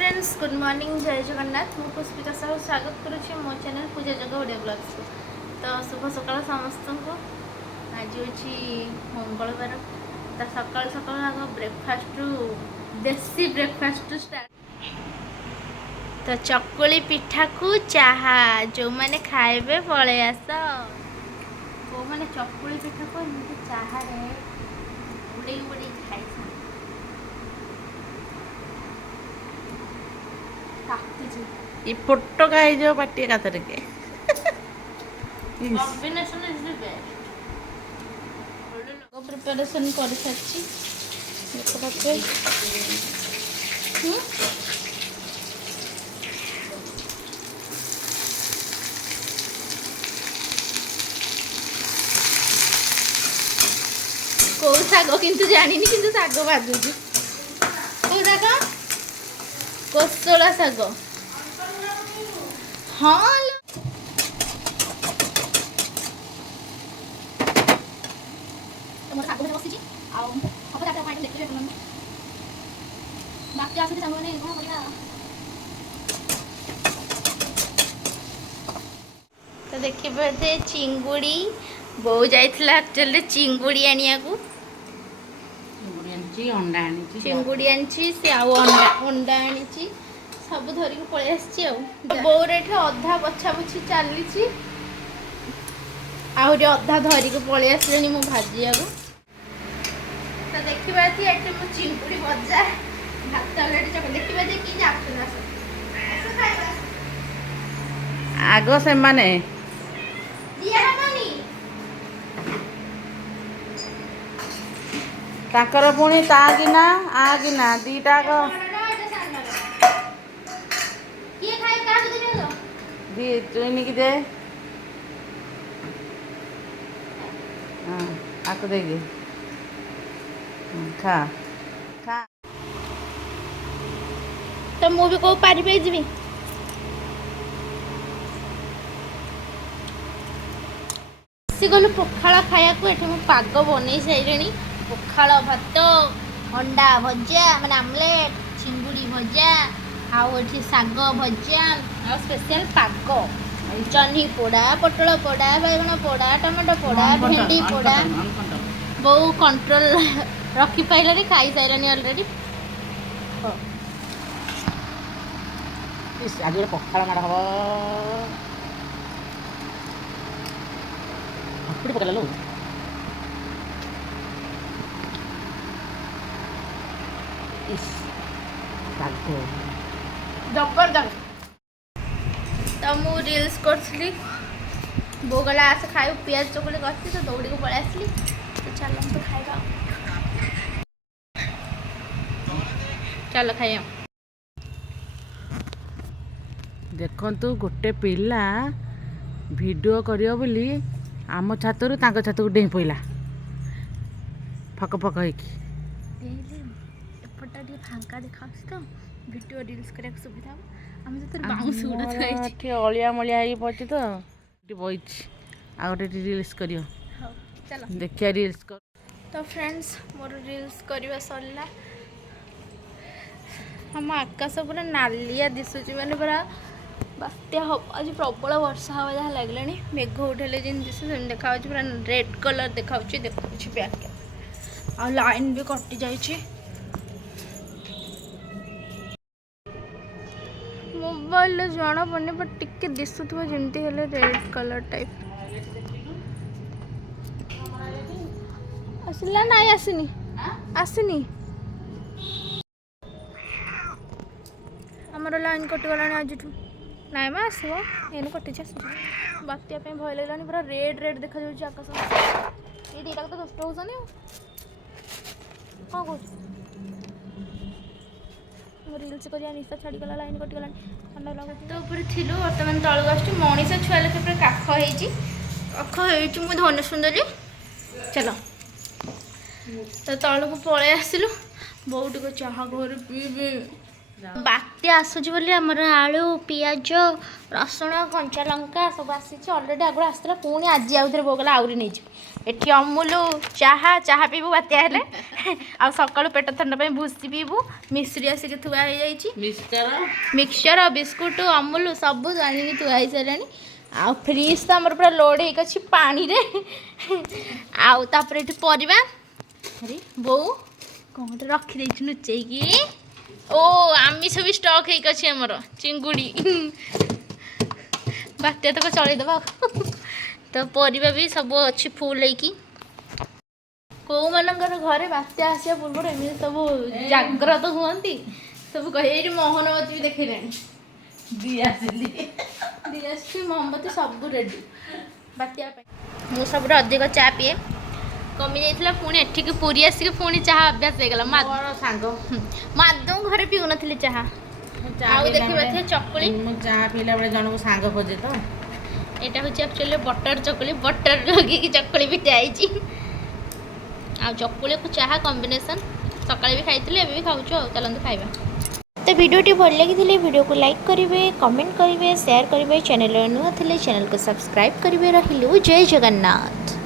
Friends good morning जय जगन्नाथ मु पुष्पिका साहू स्वागत करुच्ची मो चैनल पूजा जग ओडिया ब्लॉग्स को। तो शुभ सकाल समस्त को। आज हूँ मंगलवार तो सकाल सकाल आग ब्रेकफास्ट देसी ब्रेकफास्ट स्टार्ट। तो चकुली पिठा को चाहा जो मैंने खाइबे पड़े आस वो मैंने चकुली पिठा को चाहा उड़े उड़े खाई ये फोटो का है जो पट्टी का तरह कॉम्बिनेशन इज द बेस्ट। लोग प्रिपरेशन कर साची देखते कौ शाग किंतु जानी किंतु शाग भाजुची कौटा कौन कोसला शाग हाँ बसी बाकी आसते सामने कौन करवा तो देखिए चिंगुड़ी बो जाइथिला एक्चुअली चिंगुड़ी आनिया को चिंगुड़ी आनी से अंडा आनी सब धरिक पलि आसी बोर ये अधा बछा बुछी चली आहरी अधा धरिक पलि आसनी मो भाजिया को। तो देखा ये मो चिंगुड़ी भजा भात अलरेडी चक देखा कि आग से माने ताकर पुणी ता गिना आ गिना दीटा दी चुनी की दे हाँ आको देगी खा खा तो मु भी को पारी पे जीवी गलु पखाड़ खाया को एठी मु पाग बनै साइलेनी पखाड़ भात अंडा भजा माने आमलेट चिंगुड़ी भजा आठी शाग भजा आ स्पेशल पाग जह्नी पोड़ा पटल पोड़ा बैगण पोड़ा टमाटो पोड़ा भेंडी पोड़ा बहु कंट्रोल रखी पाइलानी खाई साइलानी ऑलरेडी। आज पखाड़ माड़ हम हपड़ी पकड़ लो जबरदस्त। तो मु रील्स करी बो गला आस खाई पियाज चकुली करती तो दौड़ी को पलि आसली तो चलो तो खाइबा चलो खाइया। देखु गोटे पिला वीडियो करियो बोली आम छातरू तांको छातू डेई पइला फक फक होइकी एपटा फांका देखा तो वीडियो रील्स करने सुविधा आम जो बाउंस उड़ा अलिया मलिया हो पड़ी तो बही आ गोटे रील्स करियो चलो देखिया रील्स कर। तो फ्रेंड्स मोर रील्स करवा सरला हम आकाश पूरा नालिया दिशुची मैंने पूरा बात्या हम आज प्रबल वर्षा हवा जहाँ लगे मेघ उठेले जिन दिशे देखा पूरा रेड कलर देखा देखा बैक आ लाइन भी कटि जाइए मोबाइल जना पड़े बट टिके दिशुव जमती रेड कलर टाइप आसला ना आसनी आसनी आमर लाइन कटिगला आज ना आसो ये कटि बात्या भय लगे पूरा रेड रेड देखा आकाश ये दीटा तो दुष्ट होनी कौन कह रील्स करिया निशा छाड़ीगला लाइन कटिगला ठंडा लगे तो ऊपर थी बर्तमान तलू आसू मनीष छुआ लेखे पूरा काख हो धन सुंदरी चलो तो तलू को पलि आसलु बहुत चाह घर पीबे ବାତ୍ୟା ଆସୁଛି ବୋଲି ଆମର ଆଳୁ ପିଆଜ ରସୁଣ କଞ୍ଚା ଲଙ୍କା ସବୁ ଆସିଛି ଅଲରେଡ଼ି ଆଗରୁ ଆସିଥିଲା ପୁଣି ଆଜି ଆଉଥରେ ବୋଉ କହିଲା ଆହୁରି ନେଇଯିବି ଏଠି ଅମୁଲ ଚାହା ପିଇବୁ ବାତ୍ୟା ହେଲେ ଆଉ ସକାଳୁ ପେଟ ଥଣ୍ଡା ପାଇଁ ଭୁସି ପିଇବୁ ମିଶ୍ରି ଆସିକି ଥୁଆ ହେଇଯାଇଛି ମିକ୍ସଚର ବିସ୍କୁଟ ଅମୁଲ ସବୁ ଆଣିକି ଥୁଆ ହେଇସାରିଲାଣି ଆଉ ଫ୍ରିଜ୍ ତ ଆମର ପୁରା ଲୋଡ଼ ହେଇକି ଅଛି ପାଣିରେ ଆଉ ତାପରେ ଏଠି ପରିବା ବୋଉ କ'ଣ ରଖିଦେଇଛୁ ଲୁଚେଇକି ଓ ଆମିଷ ବି ଷ୍ଟକ୍ ହେଇକି ଅଛି ଆମର ଚିଙ୍ଗୁଡ଼ି ବାତ୍ୟା ତକ ଚଳେଇଦେବା ତ ପରିବା ବି ସବୁ ଅଛି ଫୁଲ୍ ହେଇକି କେଉଁମାନଙ୍କର ଘରେ ବାତ୍ୟା ଆସିବା ପୂର୍ବରୁ ଏମିତି ସବୁ ଜାଗ୍ରତ ହୁଅନ୍ତି ସବୁ କହି ଏଇଠି ମୋହନବତୀ ବି ଦେଖେଇଲାଣି ଦିଆସିଲି ମହମବତୀ ସବୁ ରେଡ଼ି ବାତ୍ୟା ପାଇଁ ମୁଁ ସବୁଠୁ ଅଧିକ ଚା ପିଏ କମି ଯାଇଥିଲା ପୁଣି ଏଠିକି ପୁରୀ ଆସିକି ପୁଣି ଚାହା ଅଭ୍ୟାସ ହେଇଗଲା ସାଙ୍ଗ ମାଧବ ଘରେ ପିଉନଥିଲି ଚାହା ଆଉ ଦେଖିବା ଚକୁଳି ମୁଁ ଚାହା ପିଇଲା ବେଳେ ଜଣକୁ ସାଙ୍ଗ ଖୋଜେ ତ ଏଇଟା ହେଉଛି ଆକ୍ଚୁଆଲି ବଟର ଚକୁଳି ବଟର ଲଗେଇକି ଚକୁଳି ପିଠା ହେଇଛି ଆଉ ଚକୁଳିକୁ ଚାହା କମ୍ବିନେସନ୍ ସକାଳେ ବି ଖାଇଥିଲି ଏବେ ବି ଖାଉଛୁ ଆଉ ଚାଲନ୍ତୁ ଖାଇବା ତ ଭିଡ଼ିଓଟି ଭଲ ଲାଗିଥିଲେ ଭିଡ଼ିଓକୁ ଲାଇକ୍ କରିବେ କମେଣ୍ଟ କରିବେ ସେୟାର କରିବେ ଚ୍ୟାନେଲରେ ନୂଆ ଥିଲେ ଚ୍ୟାନେଲକୁ ସବସ୍କ୍ରାଇବ୍ କରିବେ ରହିଲୁ ଜୟ ଜଗନ୍ନାଥ।